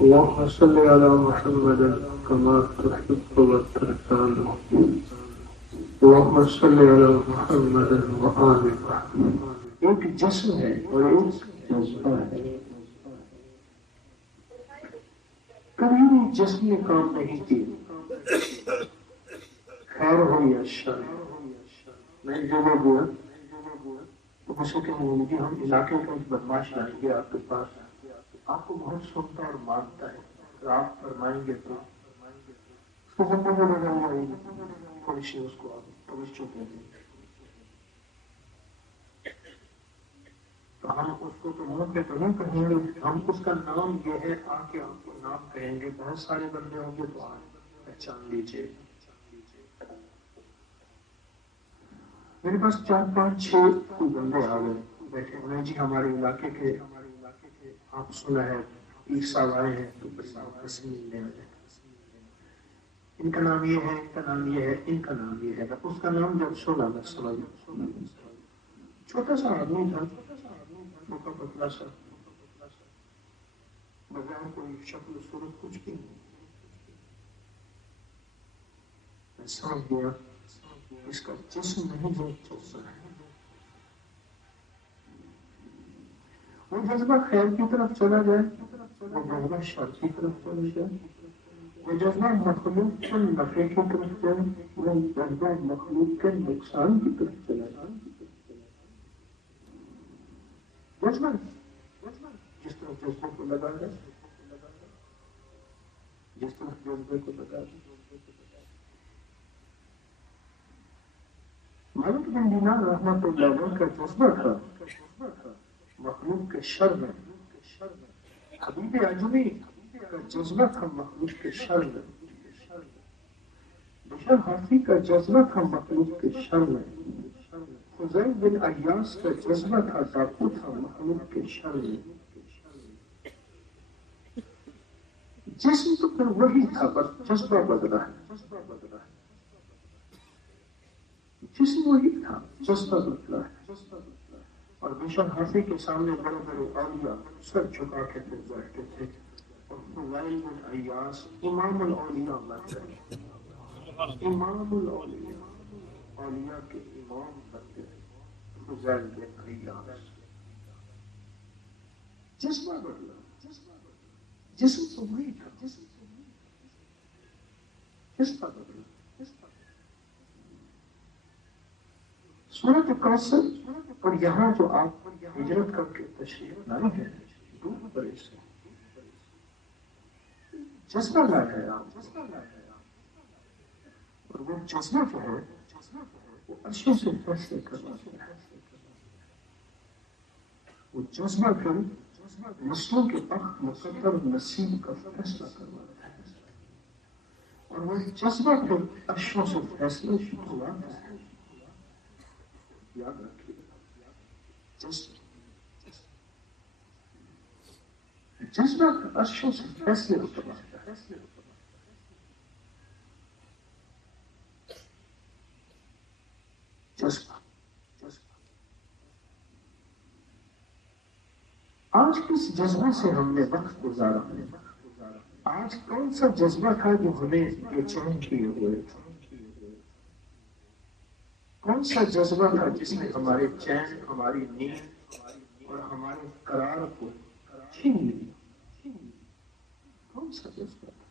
اللهم صل على محمد كما تحب وترضى. اللهم صل على محمد وآل محمد. ایک جسم ہے اور ایک جذبہ ہے. کبھی بھی جسم نے کام نہیں کیا، خیر ہو یا شر. میں جگہ گیا تو مجھ سے کہیں گے کہ ہم علاقے کا ایک بدماش لائیں گے آپ کے پاس، آپ کو بہت سنتا اور مانتا ہے. اگر آپ فرمائیں گے تو اس کو زندگی بدل جائے گی. تھوڑی سی اس کو آپ توجہ دیں گے تو ہم اس کو تو منہ پہ تو نہیں کہیں گے، ہم اس کا نام یہ ہے، آ کے آپ کو نام کہیں گے. بہت سارے بندے ہوں گے تو آپ پہچان لیجیے. میرے پاس 4 5 6 بندے آ گئے بیٹھے ہوئے. جی ہمارے علاقے کے آپ سنا ہے پیر صاحب آئے ہیں تو ملنے والے. ان کا نام یہ ہے، ان کا نام یہ ہے، ان کا نام یہ ہے. اس کا نام جب سنا میں سنا چھوٹا سا آدمی تھا، موقع پتلا سا، بغیر کوئی شکل صورت کچھ بھی نہیں. میں سمجھ گیا اس کا جسم نہیں بہت چلتا ہے. وہ جذبہ خیر کی طرف چلا جائے، وہ جذبہ شر کی طرف چلا جائے، وہ جذبہ مخلوق کے نفع کی طرف جائے، وہ جذبہ مخلوق کے نقصان کی طرف چلا جائے. جذبہ جس طرح جذبے کو لگا ہے، جس طرح جذبے کو لگا ہے. مالک بن دینار رحمۃ اللہ علیہ کا جذبہ تھا مخلوق کے شر میں. حبیب اجمی کا جذبہ تھا مخلوق کے شر میں. بشر حافی کا جذبہ تھا مخلوق کے شر میں. حذیل بن ایاس کا جذبہ تھا ڈاکو تھا مخلوق کے شر میں. جسم تو پھر وہی تھا، بس جذبہ بدلا ہے. جسم وہی تھا، جذبہ بدلا ہے. اور بشر حافی کے سامنے بڑے بڑے اولیاء سر جھکا کے پھر بیٹھتے تھے، اور حذیل بن ایاس امام الاولیاء بنتے تھے. امام الاولیاء، اولیاء کے امام بنتے تھے حذیل بن ایاس. جذبہ بدلا، جسم تو وہی تھا، جذبہ بدلا. سورۃ کوثر اور یہاں جو آپ ہجرت کر کے تشریف لائے ہیں دور بڑے سے جذبہ لایا ہے آپ، اور وہ جذبہ جو ہے وہ عرشوں سے فیصلے کرواتا ہے. وہ جذبہ پھر نسلوں کے وقت مقدر نصیب کا فیصلہ کرواتا ہے. اور وہ جذبہ پھر عرشوں سے فیصلے کرواتا ہے. یاد رکھیے جذبہ عرشوں سے فیصلے کرواتا ہے. جذبہ آج کس جذبے سے ہم نے وقت گزارا ہے؟ آج کون سا جذبہ تھا جو ہمیں بے چین کیے ہوئے تھا؟ کون سا جذبہ تھا جس نے ہمارے چین، ہماری نیند اور ہمارے قرار کو چھین لیا؟ کون سا جذبہ تھا؟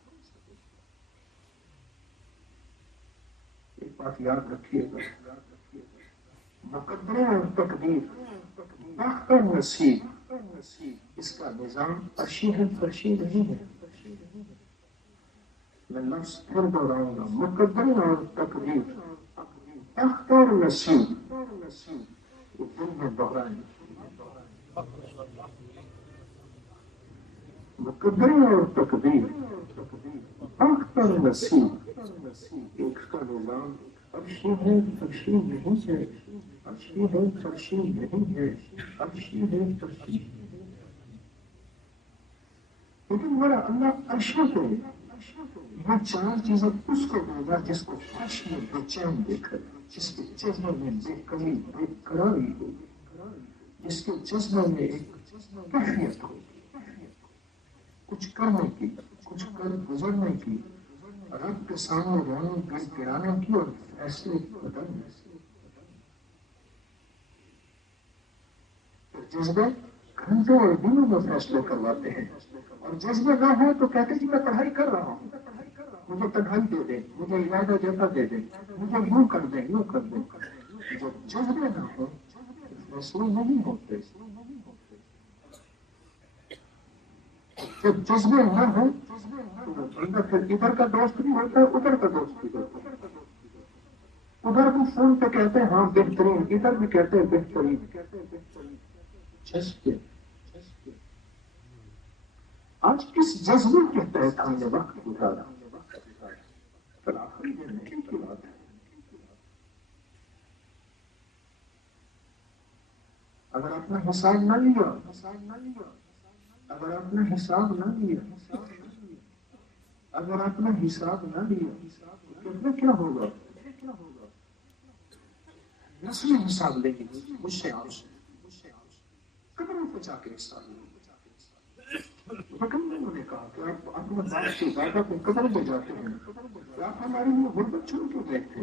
ایک بات یاد رکھیے گا، مقدرے اور تقدیر، بخت اور نصیب، اس کا نظام عرشی ہے، فرشی نہیں ہے. میں لفظ پھر دہراؤں گا، مقدرے اور تقدیر، بخت اور نصیب، یہ دل میں دہرائیں. مقدرے اور تقدیر، بخت اور نصیب، ایک کا نظام عرشی ہے، فرشی نہیں ہے. عرشی ہے، فرشی نہیں ہے. عرشی ہے، فرشی. لیکن میرا اللہ عرشوں کو یہ 4 چیزیں اس کو دے گا جس کو عرش میں بے چین دیکھ رہا، جس کے جذبے میں بے کمی، بے قراری ہوگی، جس کے جذبے میں ایک کیفیت ہوگی. کچھ کرنے کی، کچھ کر گزرنے کی، رب کے سامنے رونے گڑ گڑانے کی اور فیصلے بدلنے کی۔ جذبے گھنٹوں اور دنوں میں فیصلے کرواتے ہیں، اور جذبے نہ ہو تو کہتے ہیں کہ میں پڑھائی کر رہا ہوں، مجھے تنہائی دے دیں، مجھے ارادہ جیسا دے دیں، مجھے یوں کر دیں یوں کر دیں۔ جب جذبے نہ ہو فیصلے نہیں ہوتے، جب جذبے نہ ہو تو پھر ادھر کا دوست بھی ہوتا ہے، ادھر کا دوست بھی ہوتا ہے، ادھر بھی فون پہ کہتے ہیں ہاں بہترین، ادھر بھی کہتے ہیں بہترین۔ جذبے آج کس جذبے کے تحت ہم نے وقت گزارا؟ آخری دن نہیں کی بات ہے۔ اگر اپنا حساب نہ لیا، اگر اپنا حساب نہ لیا، اگر اپنا حساب نہ لیا تو کیا ہوگا؟ نسل حساب لے گی مجھ سے آپ سے، قبروں پہ جا کے حساب لیں۔ حکمرانوں نے کہا کہ آپ اپنے باپ کی دادا کو قبر میں جاتے ہیں، آپ ہمارے لیے غربت چھوڑ کے گئے تھے۔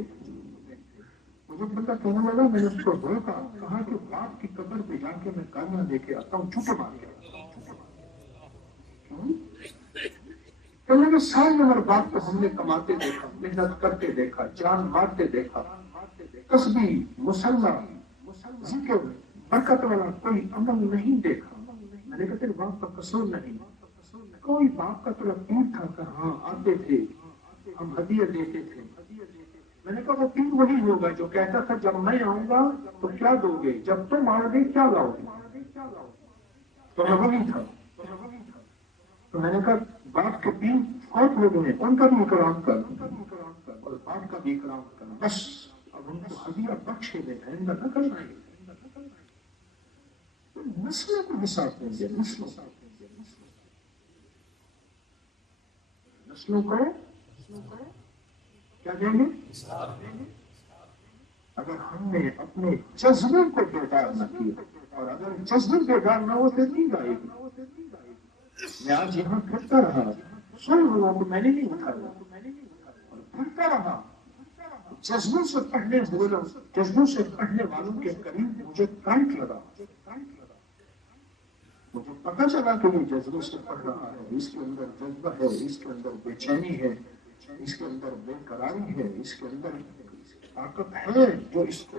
مجھے بندہ کہنے لگا، میں نے اس کو روکا، کہا کہ باپ کی قبر پہ جا کے میں گالیاں دے کے آتا ہوں، چوٹے مار کے کہنے لگے ساری عمر باپ کو ہم نے کماتے دیکھا، محنت کرتے دیکھا، جان مارتے دیکھا، تسبیح، مسلح، ذکر، برکت والا کوئی عمل نہیں دیکھا۔ میں نے کہا تیرے باپ کا قصور نہیں، کوئی باپ کا تیرا پیر تھا کہ ہاں آتے تھے، ہم ہدیہ دیتے تھے۔ میں نے کہا وہ پیر وہی ہوگا جو کہتا تھا جب میں آؤں گا تو کیا دو گے، جب تم آؤ گے کیا لاؤ گے، تو میں وہی تھا۔ تو میں نے کہا باپ کے پیر فوت ہو گئے، ان کا بھی اکرام کر اور باپ کا بھی اکرام کر، بس اب ان کو ہدیہ بخشے دے، آئندہ نہ کرنا ہے۔ نسلوں کو حساب دیں گے، نسلوں کو کیا دیں گے؟ اگر ہم نے اپنے جذبے کو بیدار نہ کیا، اور اگر جذبے بیدار نہ ہوتے نیند آئے گی۔ میں آج یہاں پھرتا رہا، سن لوگوں کو میں نے نہیں اٹھایا، اور پھرتا رہا، جذبوں سے پڑھنے والوں، جذبوں سے پڑھنے والوں کے قریب مجھے کرنٹ لگا، مجھے پتا چلا کہ یہ جذبے سے پڑھ رہا ہے، اس کے اندر جذبہ ہے، اس کے اندر بے چینی ہے، اس کے اندر بے قراری ہے، اس کے اندر طاقت ہے جو اس کو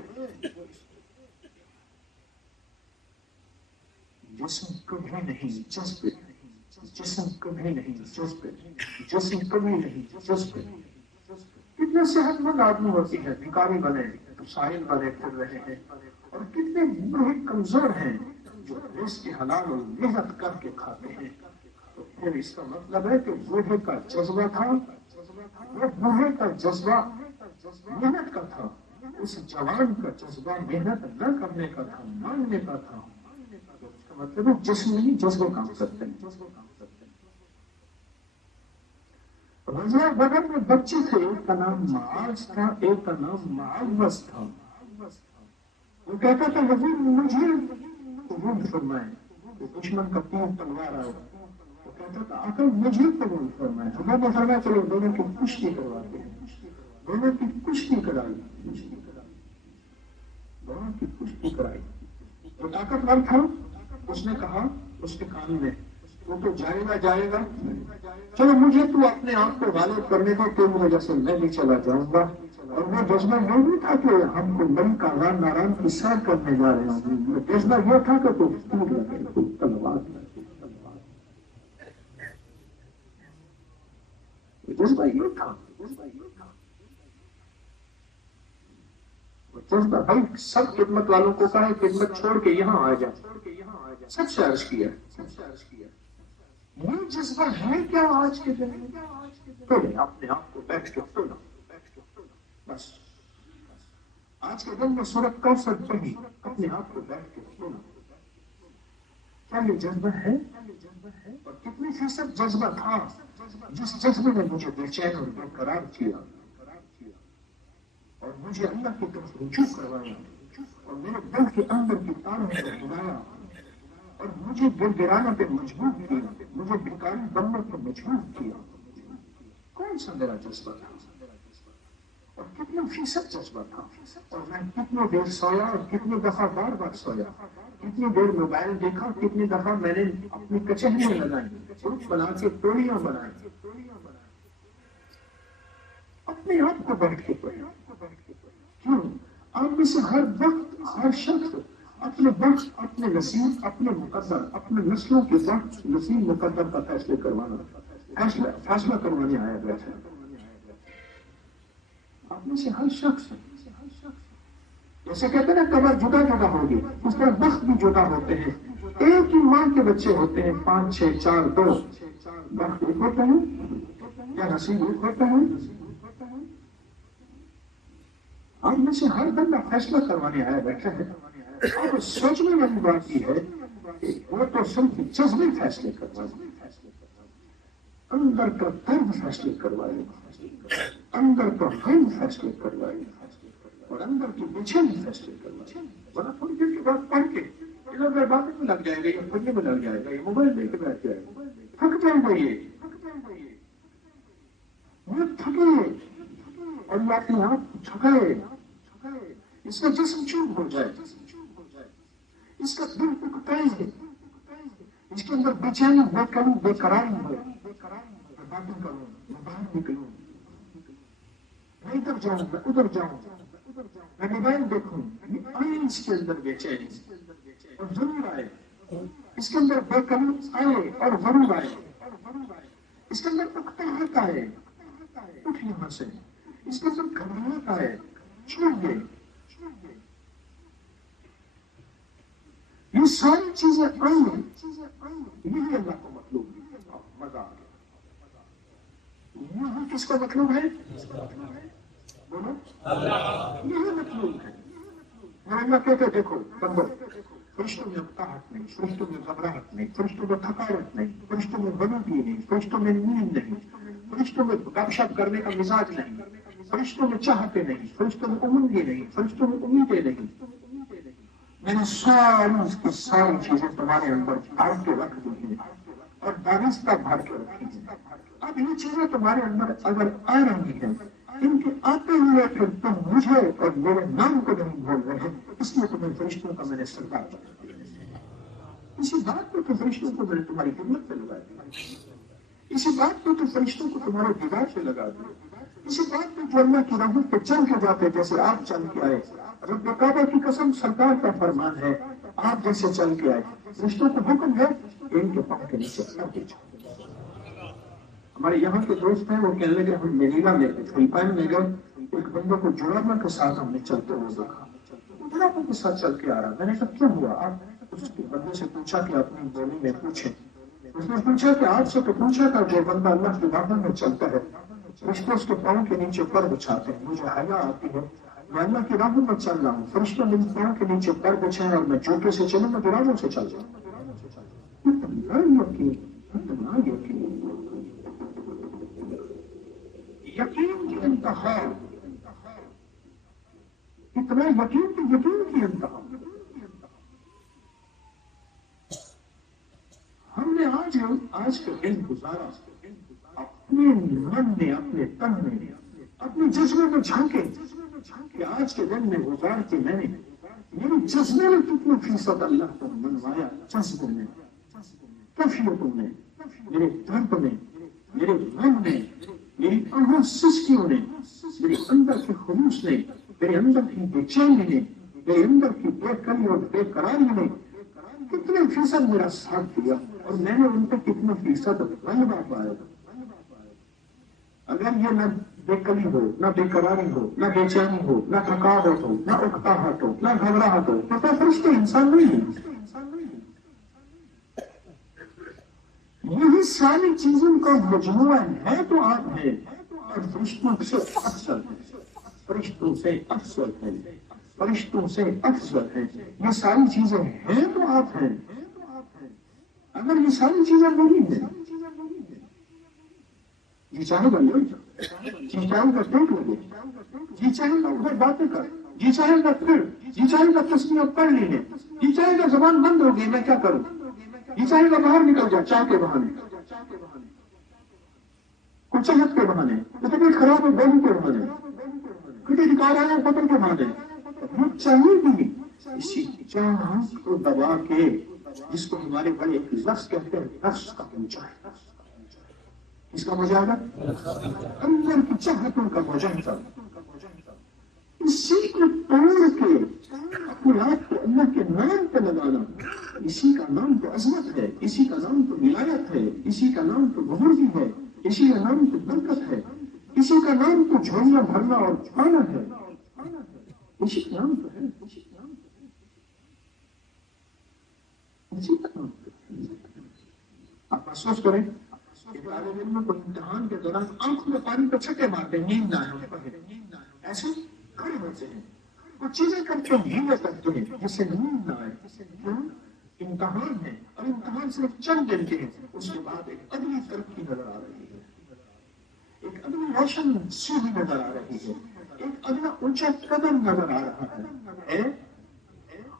جسم کبھی نہیں جذبے، جسم کبھی نہیں جذبے، جسم کبھی نہیں جذبے۔ کتنے صحت مند آدمی ہوتی ہیں، بھکاری بنے تو ساحل بنے پھر رہے ہیں، اور کتنے بڑے کمزور ہیں جو رزق کے حلال اور محنت کر کے کھاتے ہیں۔ تو پھر اس کا مطلب ہے کہ بوڑھے کا جذبہ تھا، وہ بوڑھے کا جذبہ محنت کا تھا، اس جوان کا جذبہ محنت نہ کرنے کا تھا، مانگنے کا تھا۔ اس کا مطلب ہے جسم نہیں جذبہ کام کرتے ہیں۔ رضا بغل میں بچے تھے، ایک کا نام معاذ تھا، ایک کا نام معوذ تھا۔ وہ کہتا تھا حضور مجھے قبول فرمائے، کہ دشمن کا تیر تلوار آئے، وہ کہتا تھا آقا مجھے قبول فرمائے۔ حضور نے فرمایا چلو دونوں کی کشتی کرواتے ہیں، دونوں کی کشتی کرائی، دونوں کی کشتی کرائی۔ جو طاقتور تھا اس نے کہا اس کے کان میں، وہ تو جائے گا، چلو مجھے تو اپنے آپ کو غالب کرنے دو، تیری وجہ سے میں بھی چلا جاؤں گا۔ اور وہ جذبہ یہ نہیں تھا کہ ہم کو نئی کاران ناران کی سیر کرنے جا رہے ہیں، وہ جذبہ یہ تھا کہ تو تیر لگے، تو تلوار لگے، جذبہ یہ تھا، جذبہ بھائی سب خدمت والوں کو کہا خدمت چھوڑ کے یہاں آ جائے، سب سے عرض کیا، یہ جذبہ ہے کیا آج کے دن میں؟ تو اپنے آپ کو بیٹھ کے سونا، بس آج کے دن میں سورت کوثر پڑھی، اپنے آپ کو بیٹھ کے سونا، کیا یہ جذبہ ہے؟ اور کتنی فیصد جذبہ تھا؟ جس جذبے نے مجھے بے چین اور بے قرار کیا اور مجھے اللہ کی طرف رجوع کروایا اور میرے دل کے اندر کی تاروں کو بلایا اور مجھے گڑگڑانے پہ مجبور کیا، مجھے بھکاری بننے پہ مجبور کیا۔ کون سا میرا جذبہ تھا اور کتنا فیصد جذبہ تھا، اور میں کتنی دیر سویا اور کتنی دفعہ بار بار سویا، کتنی دیر موبائل دیکھا، کتنی دفعہ میں نے اپنی کچہریاں لگائی، گروپ بنا کے ٹولیاں بنائی، اپنے آپ کو بیٹھ کے پڑھا۔ کیوں؟ آپ میں سے ہر وقت ہر شخص اپنے وقت، اپنے نصیب، اپنے مقدر، اپنے نسلوں کے وقت نصیب مقدر کا فیصلے کروانا، فیصلہ کروانے آیا بیٹھا۔ آپ میں سے ہر شخص، جیسے کہتے ہیں نا قبر جدا جدا ہوگی، اس طرح وقت بھی جدا ہوتے ہیں۔ ایک ہی ماں کے بچے ہوتے ہیں، 5 6 4 2، وقت ایک ہوتا ہے یا نصیب ایک ہوتا ہے۔ آپ میں سے ہر بندہ فیصلہ کروانے آیا بیٹھا ہے۔ اب سوچنے والی بات یہ ہے کہ وہ تو صرف جذبے فیصلے کروائے، اندر کا درد فیصلے کروائے، اندر کا غم فیصلے کروائے، اور اندر کی بے چینی فیصلے کروائے۔ ورنہ تھوڑی دیر کے بعد پڑھ کے ادھر باتیں میں لگ جائے گا، یہ پڑھنے میں لگ جائے گا، یہ موبائل لے کے بیٹھ جائے گا، تھک جائے گا، یہ تھکے اور یہ اپنے آپ کو تھکائے، اس کا جسم چوب ہو جائے، اس کا دل اکتائے، اس کے اندر بے چینی، بے قراری، بے قراری ہو، میں باتیں کروں، میں باہر نکلوں، میں ادھر جاؤں، میں ادھر جاؤں، میں موبائل دیکھوں، آئے اس کے اندر بے چینی اور ضرور آئے، اس کے اندر بے قراری آئے اور ضرور آئے، اس کے اندر اکتاہٹ آئے، اٹھ یہاں سے، اس کے اندر گھبراہٹ آئے، چھوڑ دے۔ یہ ساری چیزیں آئی ہیں، یہی اللہ کو مطلوب ہے۔ مزہ آ گیا۔ یہاں کس کو مطلوب ہے؟ بولو، یہی مطلوب ہے۔ اور اللہ کہتے دیکھو بندو، فرشتوں میں اکتاہٹ نہیں، فرشتوں میں گھبراہٹ نہیں، فرشتوں میں تھکاوٹ نہیں، فرشتوں میں غلطی نہیں، فرشتوں میں نیند نہیں، فرشتوں میں گپ شپ کرنے کا مزاج نہیں، فرشتوں میں چاہتے نہیں، فرشتوں میں امنگیں نہیں، فرشتوں میں امیدیں نہیں۔ میں نے ساری چیزیں تمہارے اندر بھر کے رکھ دی ہیں اور دانستہ بھر کے رکھی ہیں۔ اب یہ چیزیں تمہارے اندر اگر آ رہی ہیں، ان کے آتے ہوئے پھر تم مجھے اور میرے نام کو نہیں بول رہے، اس لیے تمہیں فرشتوں کا میں نے سردار بنا دیا۔ اسی بات کو تو فرشتوں کو میں نے تمہاری خدمت پہ لگا دیا، اسی بات کو تو فرشتوں کو تمہارے دیدار سے لگا دیا، اسی بات پہ جو اللہ کی رحمت پہ چل کے جاتے جیسے آپ چل کے آئے۔ رب کعبہ کی قسم، سرکار کا فرمان ہے، آپ جیسے چل کے آئے، فرشتوں کو حکم ہے کہ ان کے پاؤں کے نیچے نہ بیچو۔ ہمارے یہاں کے دوست ہیں، وہ کہنے لگے ہم منیلا میں فلپائن میں گئے، ایک بندوں کو جرابہ کے ساتھ ہم نے چلتے ہوئے دیکھا، جرابہ کے ساتھ چل کے آ رہا۔ میں نے کہا کیوں ہوا؟ آپ اس کے بندے سے پوچھا کہ اپنی بولی میں پوچھیں۔ اس نے پوچھا کہ آپ سے تو پوچھا تھا، جو بندہ اللہ کی راہ میں چلتا ہے فرشتے اس کے پاؤں کے نیچے پر بچھاتے ہیں، مجھے حیا آتی ہے، میں اللہ کی راہ میں چل رہا ہوں، فرشتے میرے پاؤں کے نیچے پر بچھائیں اور میں جوتے سے چلوں، میں جرابوں سے چل جاؤں۔ یقین کی انتہا، اتنا یقین کی انتہا۔ ہم نے آج کا دن گزارا اپنے من میں، اپنے تن میں، اپنے جذبے میں جھانکے کہ آج کے دن میں گزار کے میں نے میرے جذبے میں کتنے فیصد اللہ کو منوایا، جذبے میں، کیفیتوں میں، میرے درد میں، میرے من میں، میری آنکھوں سسکیوں نے، میرے اندر کے خلوص نے، میرے اندر کی بے چینی نے، میرے اندر کی بے قراری اور بے قراری نے کتنے فیصد میرا ساتھ دیا، اور میں نے ان پہ کتنے فیصد غلبہ پایا۔ اگر یہ نہ بے قلی ہو، نہ بے قراری ہو، نہ بے چینی ہو، نہ تھکاوٹ ہو، نہ اکتاہٹ ہو، نہ گھبراہٹ ہو، تو فرشتے انسان نہیں ہیں۔ یہی ساری چیزوں کا مجموعہ ہے تو آپ ہیں، اور فرشتوں سے افضل ہے، فرشتوں سے افضل ہے، فرشتوں سے افضل ہے۔ یہ ساری چیزیں ہیں تو آپ ہیں۔ اگر یہ ساری چیزیں نہیں ہیں، جی چاہے گا لے جا، جی چاہے گا ٹوٹ لگے، جی چاہے گا ادھر باتیں کر، جی چاہے گا پھر، جی چاہے گا تسبیح پڑھ لینے، جی چاہے گا زبان بند ہو گئی، میں کیا کروں؟ یہ چاہے گا باہر نکل جائے چاہ کے بہانے، کچھ چہت کے بہانے، طبیعت خراب ہے بولی کے بہانے، کسی دکار آئے پتر کے بہانے، وہ چاہیے بھی اسی چاہ کو دبا کے، جس کو ہمارے بڑے ایک لفظ کہتے ہیں نفس کا مجاہدہ، اس کا مجاہدہ اندر کی چاہتوں کا مجاہدہ، اسی کو توڑ کے اپنے آپ کو اللہ کے نام پہ لگانا، اسی کا نام تو عظمت ہے، اسی کا نام تو ولایت ہے، اسی کا نام تو بزرگی ہے، اسی کا نام تو برکت ہے، اسی کا نام تو جھولیاں بھرنا اور چھانا ہے، اسی کا نام تو ہے، اسی کا نام تو ہے۔ آپ محسوس کریں کہ طالب علم کو امتحان کے دوران آنکھ میں پانی پہ چھٹے مارتے ہیں، نیند نہ آئے، ایسے کھڑے ہوتے ہیں، وہ چیزیں کرتے ہیں، ہیلے کرتے ہیں جس سے نیند نہ آئے، کیوں؟ امتحان ہے، اور امتحان صرف چند دن کے ہیں، اس کے بعد ایک اگلی ترقی نظر آ رہی ہے، ایک اگلی روشن سیڑھی نظر آ رہی ہے، ایک اگلا اونچا قدم نظر آ رہا ہے،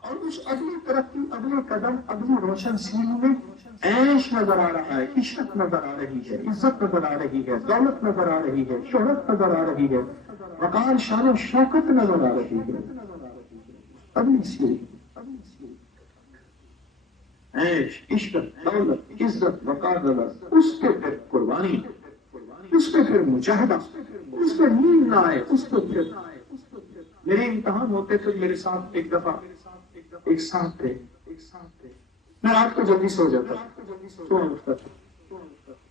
اور اس اگلی ترقی، اگلے قدم، اگلی روشن سیڑھی میں عیش نظر آ رہا ہے، عشرت نظر آ رہی ہے، عزت نظر آ رہی ہے، دولت نظر آ رہی ہے، شہرت نظر آ رہی ہے، وقار، شان و شوکت نظر آ رہی ہے، اگلی سیڑھی، عیش، عشرت، دولت، عزت، وقار نظر، اس پہ پھر قربانی، اس پہ پھر مجاہدہ، اس پہ نیند نہ آئے، اس پہ پھر میرے امتحان ہوتے تھے، میرے ساتھ ایک دفعہ ایک ساتھ تھے، میں رات کو جلدی سو جاتا تھا، اٹھتا تھا،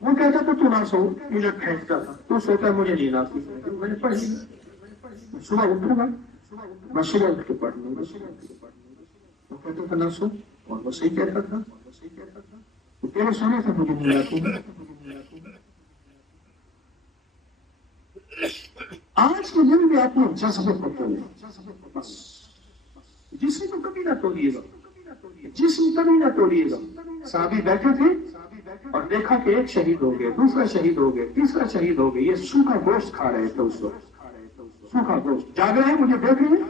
وہ کہتا تھا تو نہ سو، مجھے کھینچتا تھا، تو سوتا ہے مجھے نیند آتی، میں نے پڑھی، صبح اٹھوں گا میں صبح اٹھ کے پڑھ لوں گا، وہ کہتا تھا نہ سو، اور وہ صحیح کہتا تھا، تو تیرے سونے سے مجھے نیند آتی ہے۔ آج کے دن بھی اپنے جذبے کو توڑیں، بس جسم کو کبھی نہ توڑیے گا، جسم کبھی نہ توڑیے گا۔ صحابی بیٹھے تھے اور دیکھا کہ ایک شہید ہو گئے، دوسرا شہید ہو گئے، تیسرا شہید ہو گئے، یہ سوکھا گوشت کھا رہے تھے اس وقت، سوکھا گوشت، جاگ رہے ہیں مجھے دیکھ رہے ہیں،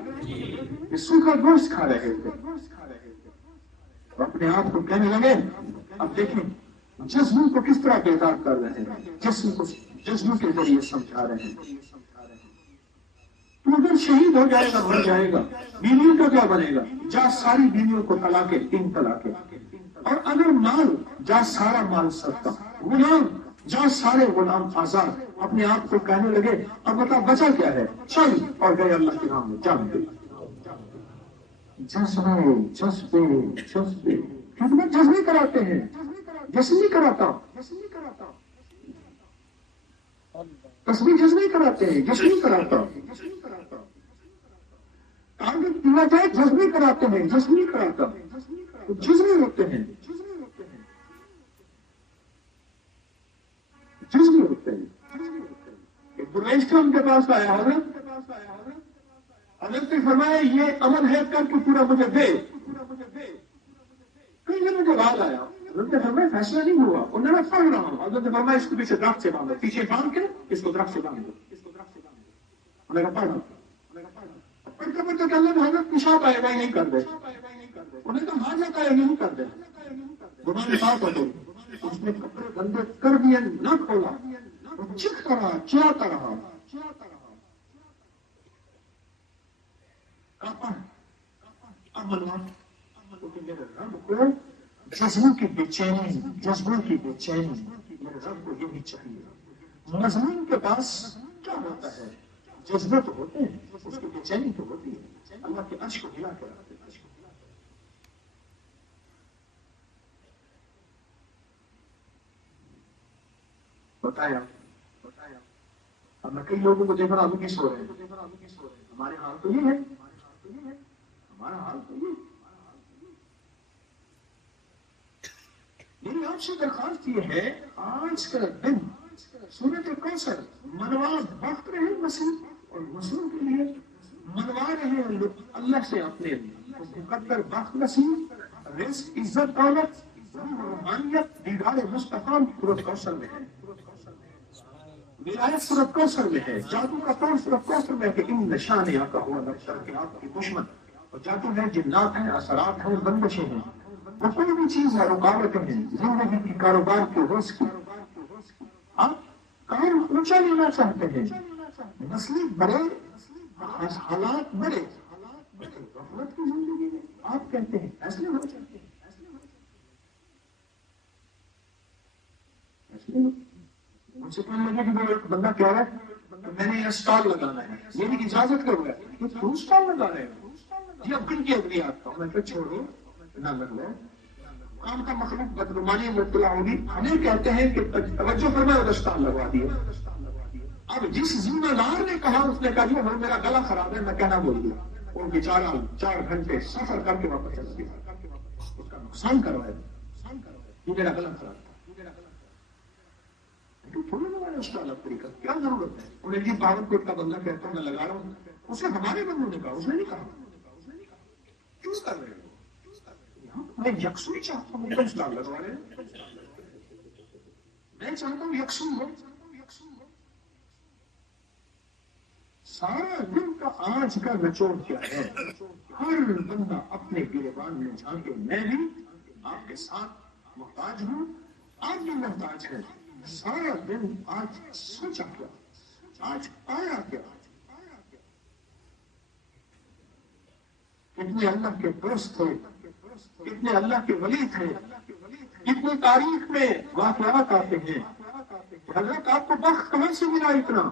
یہ سوکھا گوشت کھا رہے تھے، اپنے آپ کو کہنے لگے اب دیکھیں جذبوں کو کس طرح بیدار کر رہے ہیں، جسم کو جذبوں کے ذریعے سمجھا رہے ہیں۔ تو اگر شہید ہو جائے گا، مر جائے گا، بیویوں کا کیا بنے گا؟ جا ساری بیویوں کو طلاقیں، 3 طلاقیں، اور اگر مال جا سارا مال صدقہ، غلام جا سارے غلام آزاد، اپنے آپ کو کہنے لگے اب بتا بچا کیا ہے، چل، اور گئے اللہ کے نام میں جان دے۔ جذبے جذبے جذبے، خدمت جذبے کراتے ہیں، جسم نہیں کراتا، تصویر جذبے کراتے ہیں، جسم نہیں کراتا، تعلق دیا جائے جذبے کراتے ہیں، جسم نہیں کراتا، جذبے ہوتے ہیں، جذبے ہوتے ہیں۔ برائسٹرم کے پاس آیا حضرت نے فرمایا یہ عمل ہے کر کے پورا مجھے دے، کئی دنوں کے بعد آیا، حضرت نے فرمایا فیصلہ نہیں ہوا، انہوں نے میں پڑھ رہا ہوں، حضرت نے فرمایا اس کو پیچھے درخت سے باندھو، پیچھے باندھ کے اس کو درخت سے باندھو، انہوں نے پڑھا، پڑھتے پڑھتے کہ اللہ حضرت پیشاب آئے گا نہیں کر دے، انہوں نے کہا ہاں جاتا ہے نہیں کر دے، گناہ صاف ہو گئی، اس نے کپڑے گندے کر دیے، نہ کھولا، وہ چیختا رہا، چلاتا رہا، میرے رب کو جذبوں کی بے چینی، جذبوں کی بے چینی، میرے رب کو یہی چاہیے۔ مظلوم کے پاس کیا ہوتا ہے؟ جذبے تو ہوتے ہیں، اس کی بے چینی تو ہوتی ہے، اللہ کے عرش کو ہلا کے رکھتے ہیں۔ بتایا اب میں کئی لوگوں کو دیکھ رہا ہوں ابھی سو رہے ہیں، ہمارے حال تو یہ ہے، ہمارا حال تو یہ ہے۔ میری آپ سے درخواست یہ ہے آج کا دن سورۃ کوثر منوا بخت رہے مسیح اور مسلم کے لیے منوا رہے ہیں اللہ سے اپنے مقدر بخت نصیب، رزق، عزت، دولت، روحانیت، دیدار مصطفیٰ سورۃ کوثر میں ہے، ولایت سورۃ کوثر میں ہے، جادو کا طور سورۃ کوثر میں ہے کہ ان نشانیاں کا ہوا نقشہ کہ آپ کی دشمن، اور جادو ہے، جنات ہیں، اثرات ہیں، بندشیں ہیں، وہ کوئی بھی چیز ہے، رکاوٹیں ہیں زندگی کی، کاروبار کی، روز کی. آپ کام اونچا لینا چاہتے ہیں، مسئلے بڑے، حالات بڑے، غفلت کی زندگی میں آپ کہتے ہیں فیصلے ہو جاتے ہیں. ان سے کہنے لگا کہ ایک بندہ کہہ رہا ہے میں نے یہ اسٹال لگانا ہے، میری اجازت کرو گا کہ کیوں اسٹال لگا رہے ہو؟ جی اب کن کی اگلی آتا ہوں. میں کہ چھوڑو نہ لگو، کام کا مخلوق بدگمانی مبتلا ہوگی. ہمیں کہتے ہیں کہ توجہ فرمائے اور اسٹال لگوا دیا. اب جس ذمہ دار نے کہا اس نے کہا جی میرا گلا خراب ہے، میں کہنا بول دیا. اور بیچارہ 4 گھنٹے سفر کر کے واپس چلا گیا، اس کا نقصان کروایا. یہ میرا گلا خراب تھا، تھوڑا لگایا اسٹال اب طریقہ کیا ضرورت ہے؟ انہیں جی باون کوٹ کا بندہ کہتا ہوں میں لگا رہا ہوں. اسے ہمارے بندوں نے کہا، اس نے نہیں کہا. کیوں کر رہے ہو؟ میں یکسوئی چاہتا ہوں، اسٹال لگوا رہے ہیں. میں چاہتا ہوں یکسو ہو. سارا دن کا آج کا نچوڑ کیا ہے؟ ہر بندہ اپنے گریبان میں جھانکے میں بھی آپ کے ساتھ محتاج ہوں، آپ بھی محتاج ہیں. سارا دن آج سوچا کیا، آج آیا کیا؟ کتنے اللہ کے دوست تھے، کتنے اللہ کے ولی تھے، کتنے تاریخ میں واقعات آتے ہیں. حضرت آپ کو بخت کہاں سے ملا اتنا؟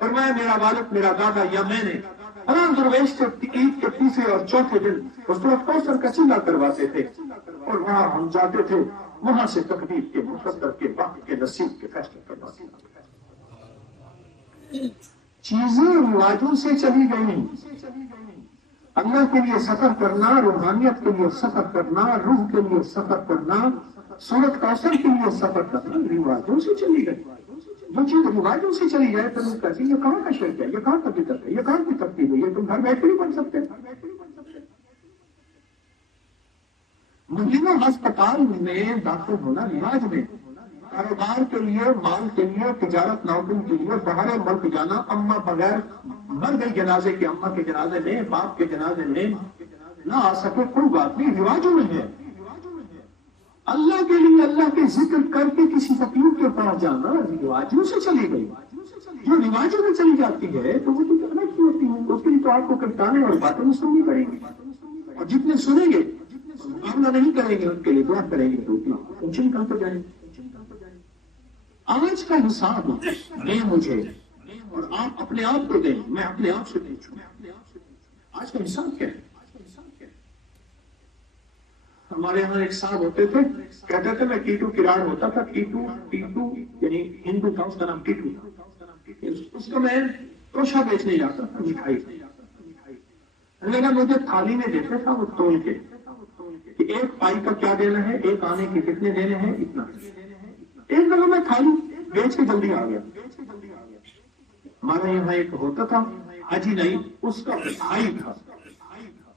فرمایا میرا والد، میرا دادا یا میں نے فلاں درویش سے عید کے تیسرے اور چوتھے دن اس وقت کوثر کا چندہ کرواتے تھے اور وہاں ہم جاتے تھے، وہاں سے تقدیر کے، مقدر کے، وقت کے، نصیب کے فیصلے کرواتے تھے. چیزیں رواجوں سے چلی گئی. اللہ کے لیے سفر کرنا، روحانیت کے لیے سفر کرنا، روح کے لیے سفر کرنا، سورت کوثر کے لیے سفر کرنا رواجوں سے چلی گئی. جو چیز رواجوں سے چلی جائے تو لوگ کہتے ہیں یہ کہاں کا شرک ہے، یہ کہاں کا بدعت ہے، یہ کہاں کی ترتیب ہے، یہ تم گھر بیٹھ کے نہیں بن سکتے. مہینوں ہسپتال میں داخل ہونا رواج میں، کاروبار کے لیے، مال کے لیے، تجارت نوکری کے لیے باہر ملک جانا، اما بغیر مر گئی جنازے کے، اما کے جنازے میں، باپ کے جنازے میں نہ آ سکے کوئی بات نہیں، رواجوں میں ہے. اللہ کے لیے اللہ کے ذکر کر کے کسی فقیر کے پاس جانا رواجوں سے چلی گئی. جو رواجوں میں چلی جاتی ہے تو وہ تو کتنا کی ہوتی ہے، اس کے لیے تو آپ کو کرتانے اور باتیں سننی پڑیں گی. اور جتنے سنیں گے مقابلہ نہیں کریں گے، ان کے لیے دعا کریں گے تو اتنا ٹینشن کہاں پہ جائیں گے. آج کا حساب دیں مجھے اور آپ اپنے آپ کو دیں، میں اپنے آپ سے پوچھوں آج کا حساب کیا ہے. ہمارے یہاں ایک صاحب ہوتے تھے، کہتے تھے میں ٹیٹو کراڑ ہوتا تھا. ٹیٹو یعنی ہندو تھا، اس کا نام ٹیٹو تھا. اس کو میں توشا بیچنے جاتا تھا، مٹھائی. مجھے تھالی میں دیتے تھا وہ تول کے کہ ایک پائی کا کیا دینا ہے، ایک آنے کے کتنے دینے ہیں، اتنا. ایک دفعہ میں تھالی بیچ کے جلدی آ گیا. ہمارے یہاں ایک ہوتا تھا حاجی نہیں، اس کا بھائی تھا،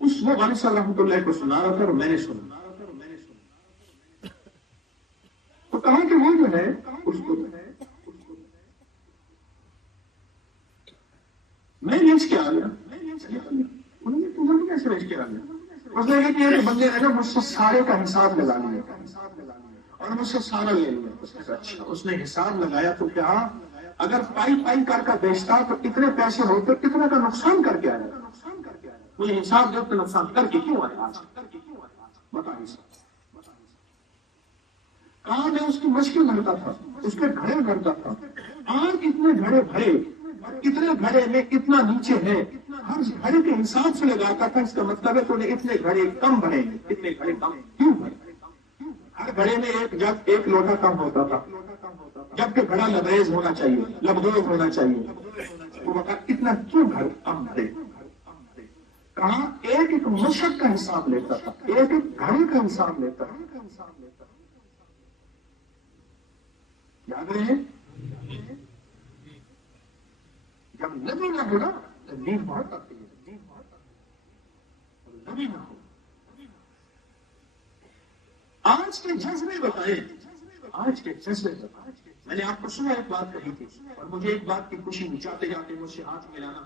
اس وہ والد صاحب رحمۃ اللہ کو سنا رہا تھا اور میں نے سنا. تو کہا کہ وہ جو ہے اس کو میں بیچ کے آ گیا. انہوں نے پوچھا کیسے بیچ کے آ گیا؟ اس نے کہا کہ یہ بندے نے نا مجھ سے سارے کا حساب لگا لیا اور مجھ سے سارا لے لیا. اس نے کہا اچھا. اس نے حساب لگایا تو کیا اگر پائی کر بیچتا تو کتنے پیسے ہوتے، کتنے کا نقصان کر کے آیا. مجھے حساب دو تو نقصان کر کے کیوں آیا بتا. کہاں میں اس کی مشکل بھرتا تھا، اس کے گھڑے بھرتا تھا. آج کتنے گھڑے بھرے، کتنے گھڑے میں کتنا نیچے ہے، ہر گھڑے کے حساب سے لگاتا تھا. اس کا مطلب ہے تو اتنے گھڑے کم بھرے، اتنے گھڑے کم کیوں بھرے. ہر گھڑے میں ایک لوٹا کم ہوتا تھا، جبکہ گھڑا لبریز ہونا چاہیے، لبدوز ہونا چاہیے. وہ اتنا کیوں گھر کم بھرے. کہاں ایک مشق کا حساب لیتا تھا، ایک گھڑے کا حساب لیتا تھا. یاد رہے جب نبی نہ ہونا تو نیند بہت آتی ہے. نبی نہ ہو آج کے جذبے بتائیں، آج کے جذبے بتائیں. میں نے آپ کو صبح ایک بات کہی تھی اور مجھے ایک بات کی خوشی ہوئی، جاتے جاتے مجھ سے ہاتھ ملانا،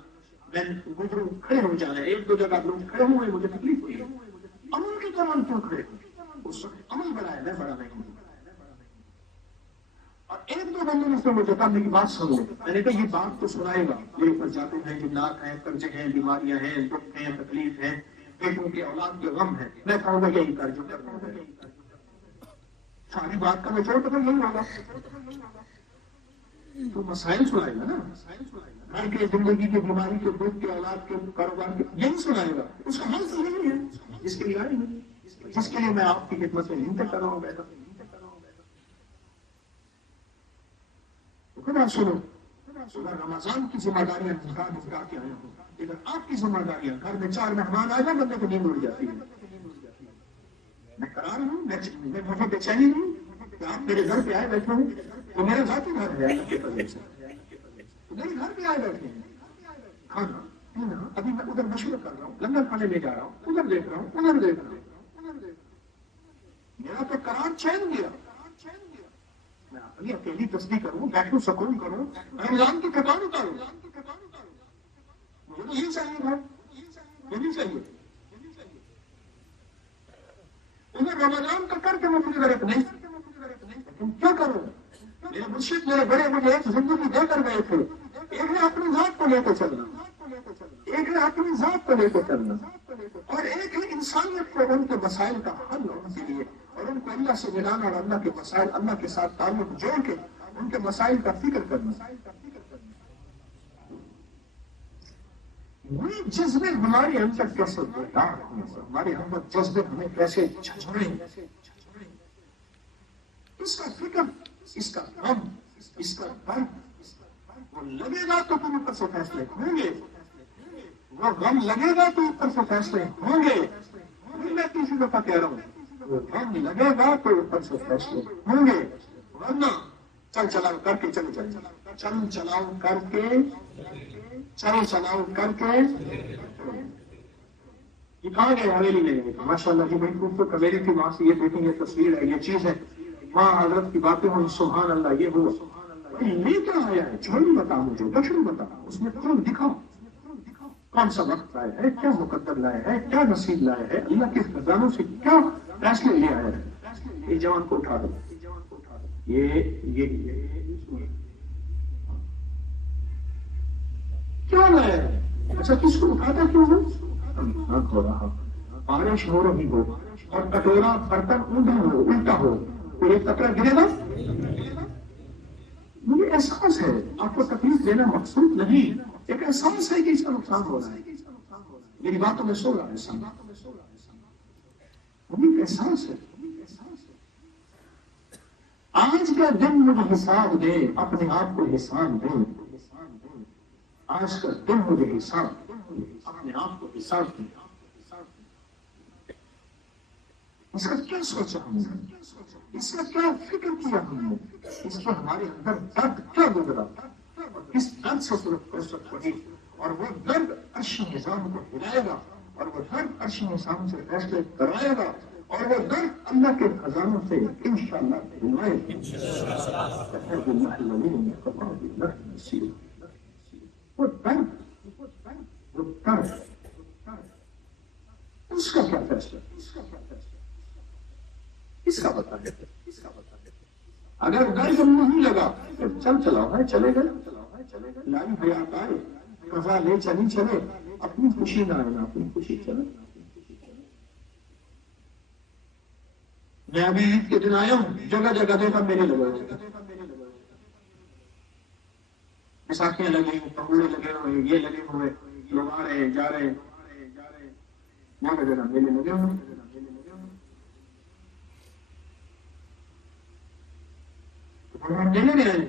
میں گزروں کھڑے ہو جانا. ایک دو جگہ لوگ کھڑے ہوئے، مجھے تکلیف ہوئی. امن کے دوران کیوں کھڑے ہوئے؟ اس وقت عمل بڑا ہے، میں بڑا نہیں ہوں. اور ایک دو بندوں نے سے مجھے کہا میری بات سن لو. میں نے کہا یہ بات تو سنائے گا، میرے اوپر جاتے ہیں، جنات ہیں، قرضے ہیں، بیماریاں ہیں، دکھ ہیں، تکلیف ہیں، بیٹوں کے اولاد کے غم ہے. میں کہوں گا یہی کر جو کرنا ہے. ساری بات کا نچوڑ تو یہی ہوگا. تو مسائل سنائے گا نا، گھر کے، زندگی کے، بیماری کے، دکھ کے، اولاد کے، کاروبار کے، یہی سنائے گا. اس کا حل تو نہیں ہے جس کے لیے آئے ہیں، جس کے لیے میں آپ کی خدمت میں منتظر کر رہا ہوں. بیٹا خدا سنو، اگر رمضان کی ذمہ داریاں نکال کے آئے ہوں، اگر آپ کی ذمہ داریاں، گھر میں 4 مہمان آ جائیں بندے کو نیند اڑ جاتی ہے. میں قرار ہوں، میں مجھے بے چینی نہیں کہ آپ میرے گھر پہ آئے بیٹھے ہوں. تو میرا ذاتی گھر ہے اللہ کے فضل سے، میرے گھر پہ آئے بیٹھے ہیں. کھانا پینا، ابھی میں ادھر مشورہ کر رہا ہوں، لنگر کھانے لے جا رہا ہوں، ادھر دیکھ رہا ہوں، ادھر دیکھ رہا ہوں. میرا تو قرار چین گیا. میں اپنی اکیلی تصدیق کروں، بیٹھوں، سکون کروں، رمضان کی تھکان اتاروں. مجھے تو یہی چاہیے گھر، یہی چاہیے. انہیں رمضان کا کر کے میں مجھے غرق نہیں، لیکن کیا کروں؟ میرے مرشد، میرے بڑے مجھے ایک زندگی دے کر گئے تھے. ایک نے اپنی ذات کو لے کے چلنا، ایک نے اپنی ذات کو لے کے چلنا، اور ایک ہے انسانیت کو ان کے مسائل کا حل ان کے لیے، اور ان کو اللہ سے ملانا، اور اللہ کے مسائل، اللہ کے ساتھ تعلق جوڑ کے ان کے مسائل کا فکر کرنا. یہ جذبے ہمارے اندر کیسے بیدار ہوں، ہمارے اندر جذبے ہمیں کیسے جھنجھوڑیں. اس کا فکر، اس کا غم، اس کا درد، وہ لگے گا تو تم اوپر سے فیصلے ہوں گے، وہ غم لگے گا تو اوپر سے فیصلے ہوں گے. میں تیسری دفعہ کہہ رہا ہوں، وہ غم لگے گا تو اوپر سے فیصلے ہوں گے. ورنہ چل چلاؤ کر کے چل چلاؤ کر کے چلاؤ کر کے یہ کہاں گئے؟ حویلی لے گئے. ماشاء اللہ جی، بڑی خوبصورت حویلی تھی. وہاں سے یہ دیکھیں، یہ تصویر ہے، یہ چیز ہے. وہاں حضرت کی باتیں ہوئی، سبحان اللہ. یہ ہوا لے کر آیا ہے، چھوڑی بتاؤ مجھے، دشن بتاؤ، اس میں کون دکھاؤ، کون سا وقت لائے ہے، کیا مقدر لائے ہے، کیا نصیب لائے ہے، اللہ کے خزانوں سے کیا فیصلے لے آیا ہے. یہ جوان کو اٹھا دو، یہ کیا لایا ہے. اچھا کس کو اٹھاتا کیوں ہے؟ ہو رہا، بارش ہو رہی ہو اور کٹورا برتن اوندا ہو، الٹا ہو، تو ایک کپڑا گرے گا. مجھے احساس ہے، آپ کو تکلیف دینا مقصود نہیں، ایک احساس ہے کہ اس کا نقصان ہو رہا ہے. میری باتوں میں سو رہا ہے، مجھے احساس ہے. آج کا دن مجھے حساب دے، اپنے آپ کو حساب دے. آج کا دن مجھے حساب، اپنے آپ کو حساب دے. اس کا کیا سوچا ہم نے، اس کا کیا فکر کیا ہم نے، اس کا ہمارے اندر درد کیا گزرا، اور کس درد سے صورت فرصت پڑی. اور وہ درد عرش نظام کو ہلائے گا، اور وہ درد عرش نظام سے فیصلے کرائے گا، اور وہ درد اللہ کے خزانوں سے انشاءاللہ ہلائے گا. وہ درد اس کا کیا فیصلہ، اس کا بتا ہے. اگر درد نہیں لگا تو چل چلاؤ ہے، چلے گئے، لائی حیات آئے، قضا لے چلی چلے، اپنی خوشی نہ آئے، اپنی خوشی چلے. میں ابھی عید کے دن آیا ہوں، جگہ جگہ دیکھا میلے لگے ہوئے، بیساکھیاں لگی ہوئی، پکوڑے لگے ہوئے، یہ لگے ہوئے، لوگ آ رہے جا رہے، جگہ جگہ میلے لگے ہوئے. میلے میں آئے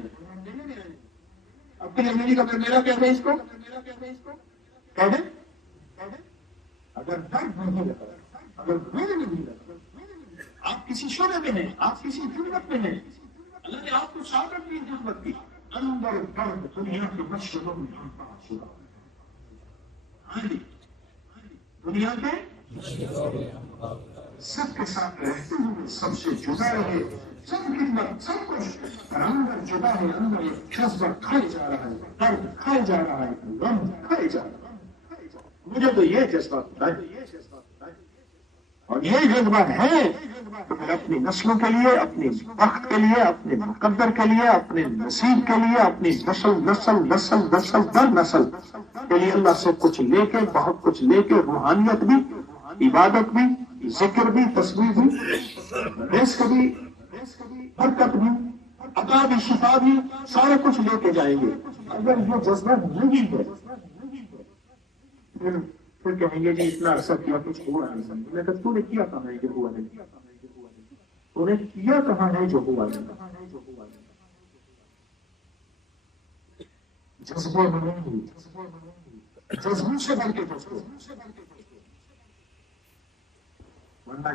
اپنی زندگی کا میلہ کہتے ہیں اس کو، کہتے ہیں اگر درد نہیں لگا، اگر بھوک نہیں لگا، آپ کسی شعبے میں ہیں، آپ کسی خدمت میں ہیں، اللہ نے آپ کو سعادت کی خدمت کی، اندر درد دنیا کے مشرقوں میں، ہاں جی دنیا کے سب کے ساتھ رہتے ہوئے سب سے جدا رہے، سب خدمت، سب کچھ، اور اندر جدا ہے، اندر ایک جذبہ کھائے جا رہا ہے، درد کھائے جا رہا ہے، غم کھائے جا رہا ہے. مجھے تو یہ جذبہ بتائے. اور یہ جذبہ ہے تو پھر اپنی نسلوں کے لیے، اپنی وقت کے لیے، اپنے مقدر کے لیے، اپنے نصیب کے لیے، اپنی نسل در نسل کے لیے اللہ سے کچھ لے کے، بہت کچھ لے کے، روحانیت بھی، عبادت بھی، ذکر بھی، تسبیح بھی، رزق بھی، برکت بھی، عطا بھی، شفا بھی، سارا کچھ لے کے جائیں گے۔ اگر یہ جذبہ نہیں ہے پھر کہیں گے جی اتنا عرصہ کیا کچھ ہوا نہیں۔ میں کہا تو نے کیا کہاں ہے جو ہوا نہیں؟ تو نے کیا کہاں ہے جو ہوا نہیں؟ جذبے میں نہیں، جذبوں سے بڑھ کے جذبے، ورنہ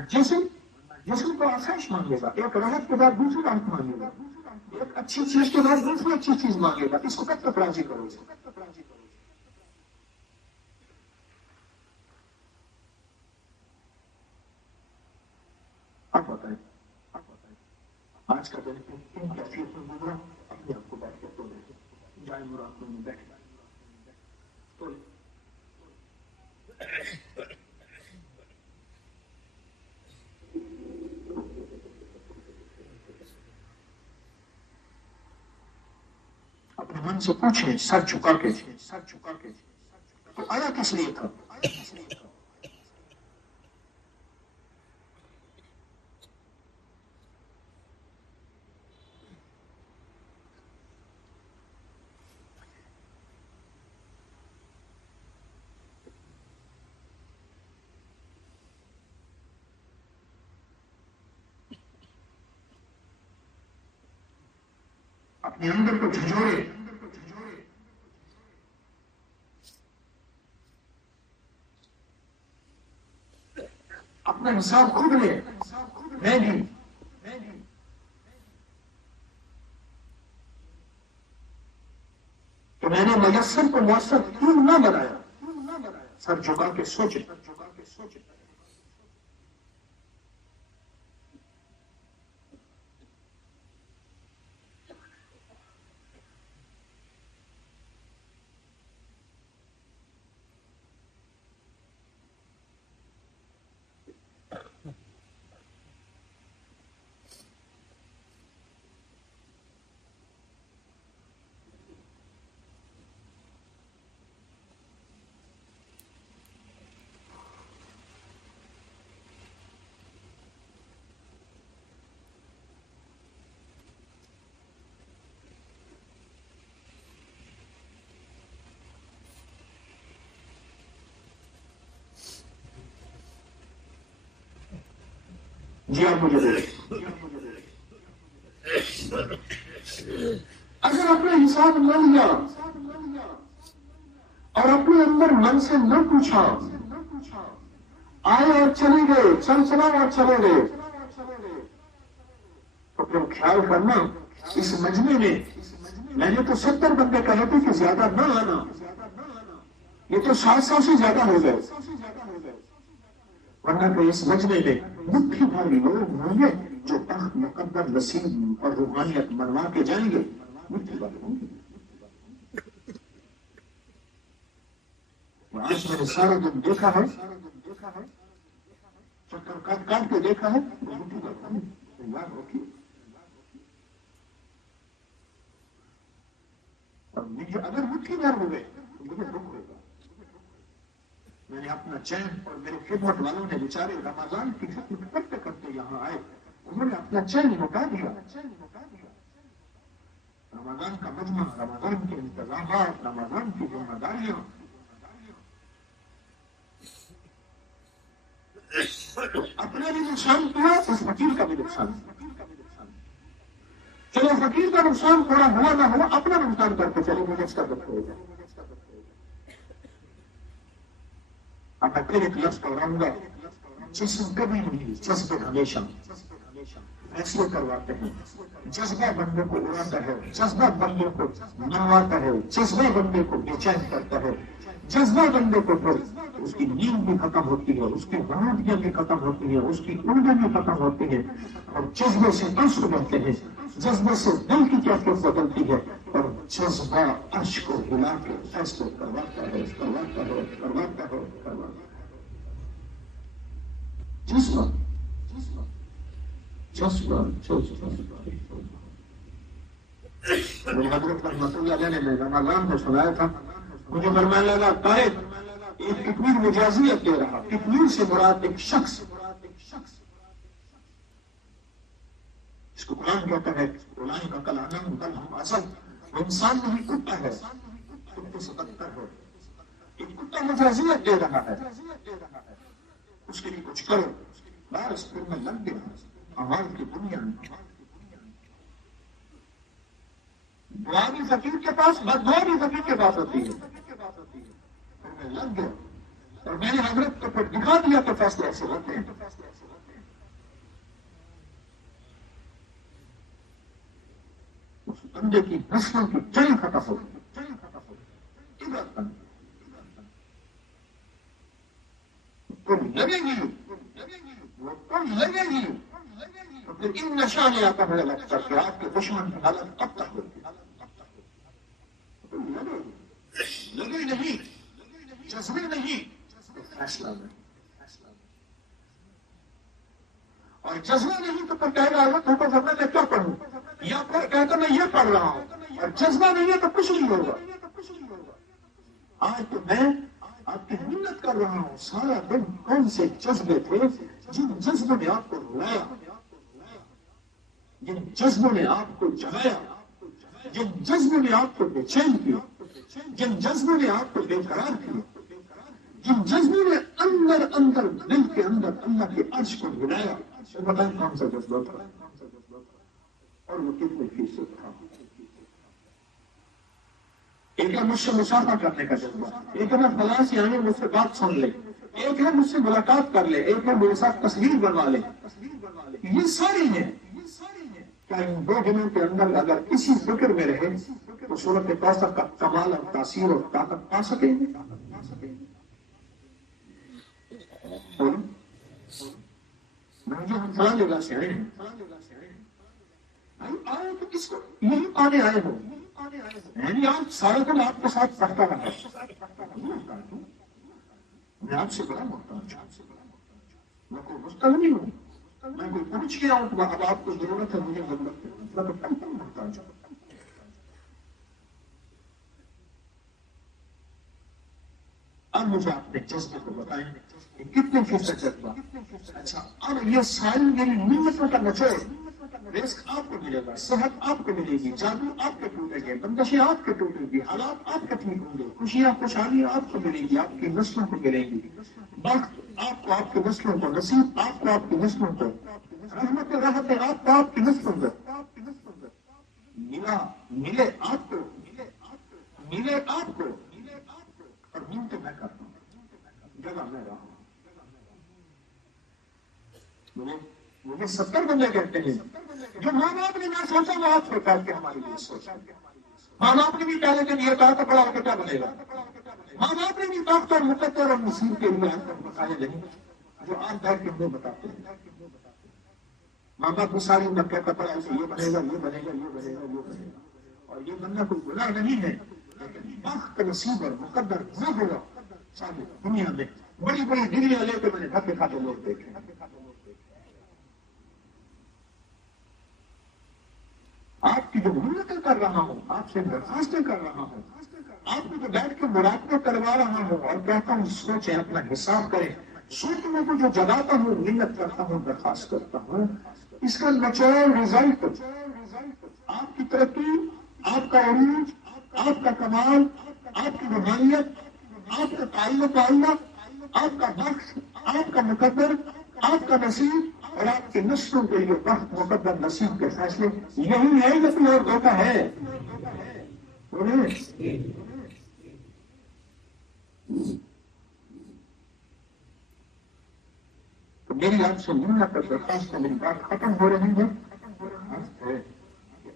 جسم کو آسائش مانگے گا، ایک راحت کے بعد دوسری راحت مانگے گا، ایک اچھی چیز کے بعد دوسری اچھی چیز مانگے گا، اس کو کب تک راضی کرو گے؟ آپ بتائیں آج کا دن کن کیفیت میں گزرا؟ اپنے آپ کو بیٹھ کے تو دیکھیں، جائے مراقبے میں بیٹھ تو اپنے من سے پوچھیں، سر جھکا کے تو آیا کس لیے تھا؟ اپنے اندر کو جھنجھوڑے، اپنا حساب خود لے، میں بھی کہ میں نے میسر کو مؤثر کیوں نہ بنایا؟ سر جھکا کے سوچے۔ جی آپ مجھے بولے، اگر اپنا حساب نہ لیا اور اپنے اندر من سے نہ پوچھا، آئے اور چلے گئے، چلا اور چلے گئے، تو پھر خیال کرنا اس مجمع میں نے تو 70 بندے کہے تھے کہ زیادہ نہ آنا، یہ تو 700 سے زیادہ ہو گئے، ورنہ کہ اس مجمع میں مٹھی بھر لوگ ہوں گے جو تخت مقدر نصیب اور روحانیت منوا کے جائیں گے، مٹھی بھر ہوں گے۔ آج میں نے سارا دن دیکھا ہے، چکر کاٹ کے دیکھا ہے، مٹھی بھر ہوں گے، یاد رکھیے۔ اور مجھے اگر مٹھی بھر ہو گئے تو مجھے دکھ ہوگا۔ میں نے اپنا چین، اور میرے خدمت والوں نے بیچارے رمضان کی خدمت کرتے کرتے یہاں آئے، انہوں نے اپنا چین لوٹا دیا۔ رمضان کا مجمع، رمضان کے انتظامات، رمضان کی ذمہ داریاں، اپنے بھی نقصان کیا، اس فقیر کا بھی نقصان کیا۔ چلو فقیر کا نقصان تھوڑا ہوا نہ ہوا، اپنا نقصان کر کے چلے، مجھے اس کا دکھ ہوگا۔ اب میں پھر ایک لفظ کہوں گا، جسم کبھی نہیں، جذبے ہمیشہ فیصلے کرواتے ہیں۔ جذبہ بندے کو اڑاتا ہے، جذبہ بندے کو منواتا ہے، جذبہ بندے کو بے چین کرتا ہے، جذبہ بندے کو پھر اس کی نیند بھی ختم ہوتی ہے، اس کی وادیاں بھی ختم ہوتی ہیں، اس کی اردیں بھی ختم ہوتی ہیں، اور جذبے سے عشق بنتے ہیں، جذبے سے دل کی کیفیت بدلتی ہے، اور جذبہ عرش کو ہلا کے فیصلے کرواتا ہے۔ جذبہ حضرت رحمۃ اللہ علیہ نے رمضان کو سنایا تھا، مجھے فرمانے لگا قائد ایک کتمیر مجازیت دے رہا، کتمیر سے مراد ایک شخص اس کو قرآن کہتا ہے اولئک کالانعام بل ھم اضل، وہ انسان نہیں کتا ہے، کتے سے بدتر ہے۔ ایک کتا مجازیت دے رہا ہے، اس کے لیے کچھ کرو، بارش پھر میں لگ گیا عوام کی دنیا میں۔ دعا بھی فقیر کے پاس، بد دعا بھی فقیر کے پاس ہوتی ہے، پھر میں لگ گیا اور میں نے حضرت کو پھر دکھا دیا کہ فیصلے ایسے ہوتے ہیں۔ اس بندے کی نسلوں کی جڑیں ختم ہو گئی، تم لگے گی، وہ تم لگے گی، تو پھر ان نشہ نے آتا ہے لگتا کہ آپ کے دشمن کی حالت اب تک ہوتی ہے۔ تم لگے نہیں، جذبے نہیں، تو فیصلہ نہیں، اور جذبہ نہیں تو پھر کہہ رہا ہے تو میں کیا پڑھوں، یا پھر کہتا میں یہ پڑھ رہا ہوں، اور جذبہ نہیں ہے تو کچھ نہیں ہوگا۔ آج تو میں آپ کی محنت کر رہا ہوں، سارا دن کون سے جذبے تھے جن جذبوں نے آپ کو رلایا، جن جذبوں نے آپ کو جگایا، جن جذبوں نے آپ کو بے چین کیا، جن جذبوں نے آپ کو بے قرار کیا، جن جذبوں نے اندر اندر دل کے اندر اللہ کے عرش کو ہلایا، بتائیں کون سا جذبہ تھا اور وہ کتنے فیصد تھا۔ ایک ہے مجھ سے مسافہ کرنے کا جذبہ، ایک ہے فلاں سے آنے مجھ سے بات سن لے، ایک ہے مجھ سے ملاقات کر لے، ایک ہے میرے ساتھ تصویر بنوا لے۔ یہ ساری ہیں کیا ان دو دنوں کے اندر اگر کسی فکر میں رہے تو صورت کوثر کا کمال اور تاثیر اور طاقت پا سکیں گے۔ ہم فلاں جگہ سے آئے ہیں، آئے تو کس کو یہی پانے آئے ہو، یعنی آج سارے دن آپ کے ساتھ پڑھتا رہا، میں آپ سے بڑا محتاج ہوں، میں کوئی مستقل نہیں ہوں، میں کوئی پوچھ گیا ہوں تو اب آپ کو ضرورت ہے، مجھے ضرورت ہے، میں تو کم کم محتاج ہوں۔ اب مجھے اپنے جذبے کو بتائیں کہ کتنے فیصد جذبہ۔ اچھا اب یہ ساری میری نعمتوں کا نچوڑ، رزق آپ کو ملے گا، صحت آپ کو ملے گی، جادو آپ کے ٹوٹے گے، بندشیں آپ کے ٹوٹے گی، حالات آپ کے ٹھیک ہوں گے، خوشیاں خوشحالیاں آپ کو ملیں گی، آپ کی نسلوں کو ملیں گی، وقت آپ کو آپ کی نسلوں کو، نصیب آپ کو آپ کی نسلوں کو، رحمت راحت آپ کو آپ کی نسلوں کو ملے آپ کو، ملے آپ کو، اور من تو میں کرتا ہوں، جگہ میں رہا ہوں۔ مجھے 70 بندے کہتے ہیں جو ماں باپ نے نہ سوچا وہ آپ سوچا کہ ہمارے لیے سوچا، ماں باپ نے بھی پہلے دن یہ کہا تھا بڑا ہو کیا بنے گا، ماں باپ نے بھی طاقت اور مقدر اور نصیب کے لیے ہم کو بتایا نہیں جو آج بیٹھ کے ہمیں بتاتے ہیں۔ ماں باپ کو ساری مکہ کا پڑا یہ بنے گا، یہ بنے گا، یہ بنے گا، یہ بنے گا، اور یہ بننا کوئی گناہ نہیں ہے، لیکن وقت نصیب اور مقدر نہ ہوگا۔ ساری دنیا میں بڑی بڑی ڈگریاں لے کے میں نے دھکے کھاتے لوگ دیکھے۔ آپ کی جو محنتیں کر رہا ہوں، آپ سے درخواستیں کر رہا ہوں، آپ کو جو بیٹھ کے مراقبہ کروا رہا ہوں اور کہتا ہوں سوچیں، اپنا حساب کریں، سوچنے کو جو جگاتا ہوں، محنت کرتا ہوں، درخواست کرتا ہوں، اس کا نیچرل رزلٹ آپ کی ترقی، آپ کا عروج، آپ کا کمال، آپ کی روحانیت، آپ کا تعلق اللہ، آپ کا بخش، آپ کا مقدر، آپ کا نصیب اور آپ کے نسلوں کے لیے وقت مقدر نصیب کے فیصلے یہی ہے یا کوئی اور دھوکہ ہے؟ تو میری آپ سے منت اور درخواست میری بات ختم ہو رہی ہے،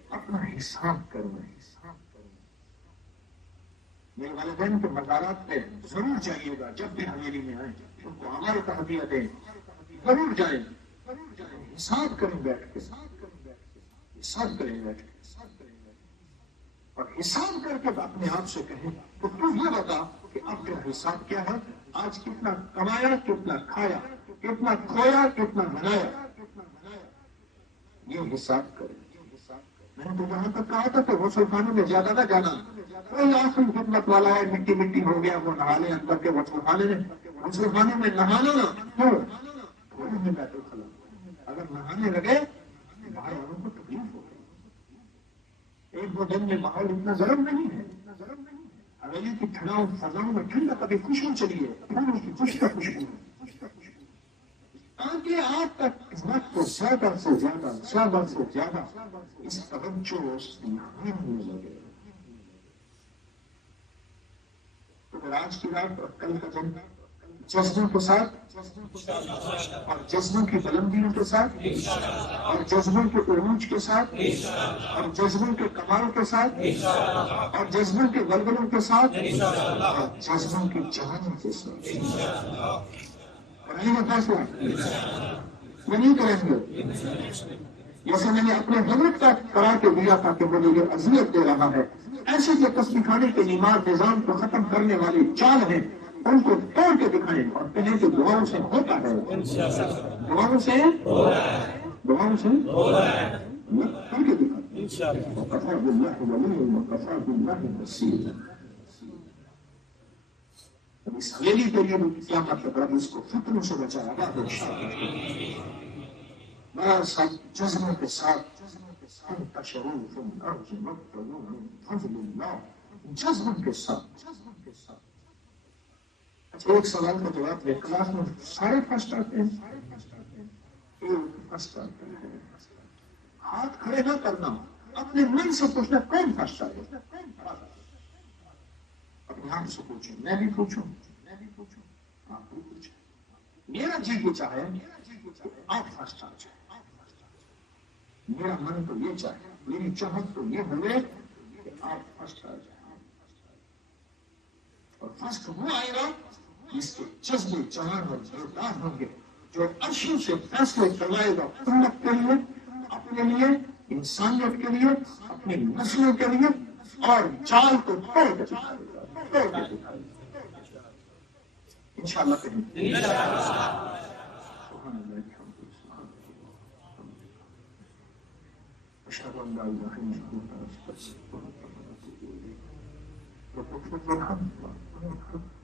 اپنا حساب کرنا۔ میرے والدین کے مزارات پہ ضرور جائیے گا، جب بھی حویلی میں آئیں ان کو ہمارے تحفظ دیں، ضرور جائیں، حساب کریں بیٹھ کے، حساب کریں بیٹھ کے، اور حساب کر کے اپنے آپ سے کہیں تو یہ بتا کہ اب تیرا حساب کیا ہے، آج کتنا کمایا، کتنا کھایا، کتنا کھویا کتنا بنایا، یہ حساب کریں۔ میں نے تو جہاں تک کہا تھا کہ غسل خانے میں زیادہ نہ جانا، کوئی آخری خدمت والا ہے مٹی مٹی ہو گیا وہ نہا لے اندر کے غسل خانے میں نہانا نہ کیوں تھوڑے میں بیت الخلا، اگر نہانے لگے باہر والوں کو تکلیف ہو گئی۔ ایک دو دن میں ماحول اتنا گرم نہیں ہے، حویلی کی ٹھنڈاؤں فضاؤں میں ٹھنڈا کبھی خوشبو چلی ہے، پھولوں کی خوشبو تاکہ آپ تک وقت کو زیادہ سے زیادہ اس توجہ اس ہونے لگے۔ تو آج کی رات اور کل کا دن جذبوں کے ساتھ اور جذبوں کی بلندیوں کے ساتھ اور جذبوں کے عروج کے ساتھ اور جذبوں کے کمال کے ساتھ اور جذبوں کے ولولوں کے ساتھ اور جذبوں کی جوانی کے ساتھ کرنے کا فیصلہ یہ نہیں کریں گے جیسے میں نے اپنے حضرت کا کرا کے دیا تھا کہ مجھے یہ اذیت دے رہا ہے، ایسے جو تسبیح خانے کے نماز نظام کو ختم کرنے والی چال ہیں ان کو توڑ کے دکھائیں اور کہیں کہ دعاؤں سے ہوتا ہے، دعاؤں سے کر کے دکھائیں۔ وَكَفَى بِاللَّهِ وَلِيًّا وَكَفَى بِاللَّهِ نَصِيرًا۔ اس حویلی کے لیے کیا مطلب ہے؟ اس کو فتنوں سے بچایا گا بس ہم جذبوں کے ساتھ انتشروا فی الارض وابتغوا من فضل اللہ، جذبوں کے ساتھ۔ اچھا ایک سوال کا جواب دے، کلاس میں سارے فرسٹ آتے ہیں؟ ایک فرسٹ آتا ہے، ہاتھ کھڑے نہ کرنا، اپنے من سے پوچھنا کون فرسٹ آئے، اپنے آپ سے پوچھیں، میں بھی پوچھوں آپ بھی پوچھیں، میرا جی کو چاہے آپ فرسٹ آ جائیں، میرا من تو یہ چاہے، میری چاہت تو یہ ہوئے کہ آپ فرسٹ آ جائیں، اور فرسٹ وہ آئے گا جس کے جذبے چاہن اور جذبات ہوں گے، جو عرشوں سے فیصلے کروائے گا امت کے لیے، اپنے لیے، انسانیت کے لیے، اپنی نسلوں کے لیے، اور چال کو توڑ کے دکھائے گا، انشاءاللہ کہیں أشهد أن لا إله إلا الله أستغفرك وأتوب إليك وأستغفر الحمد لله